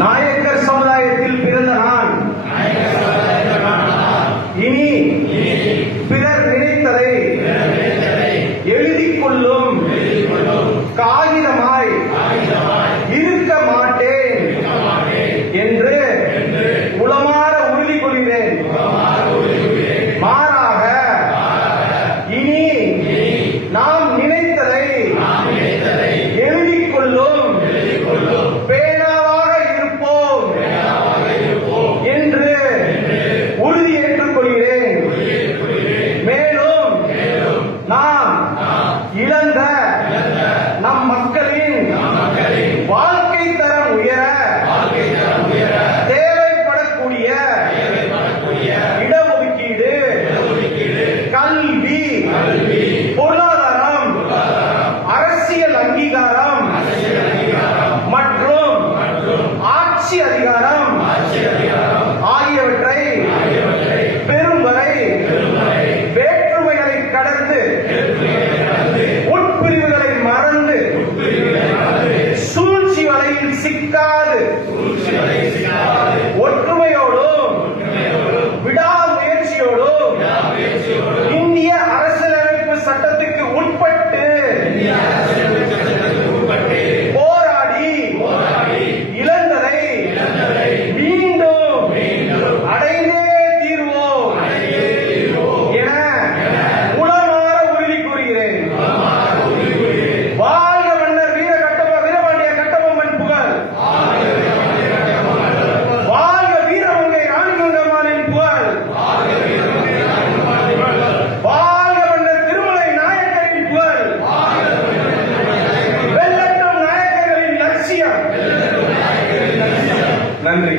நாயக்கர் சமுதாயத்தில் பிறந்த நான் இனி பிறர் நினைத்ததை எழுதிக் கொள்ளும் காகிதமாய் இருக்க மாட்டேன் என்று உளமாற உறுதி கொள்கிறேன். மாறாக இனி நாம் நினைத்ததை எழுதிக் கொள்ளும் பேனாவாக இருப்போம் என்று உறுதி ஏற்றுக் கொள்கிறேன். மேலும் நாம் இழந்த நம் மக்களின் வாழ்க்கை தரம் உயர தேவைப்படக்கூடிய இடஒதுக்கீடு, கல்வி, பொருளாதாரம், அரசியல் அங்கீகாரம் மற்றும் ஆட்சி அதிகாரம் ஆகியவற்றை பெறும் வரை வேற்றுமைகளை கடந்து உட்பிரிவுகளை மறந்து சூழ்ச்சி வலையில் சிக்காது ஒற்றுமையோடும் விடாமுயற்சியோடும் இந்திய அரசியலமைப்பு சட்டத்துக்கு உட்பட்டு போராடி இழந்ததை மீண்டும் அடைந்தே தீர்வோம் என உளமாற உறுதி கூறுகிறேன். வாழ்க மன்னர் வீரபாண்டிய கட்டபொம்மன் புகழ்! வாழ்க வீரமங்கை ராணிகங்கம்மாளின் புகழ்! வாழ்க மன்னர் திருமலை நாயக்கரின் புகழ்! வெல்லட்டும் நாயக்கர்களின் லட்சியம்! நன்றி.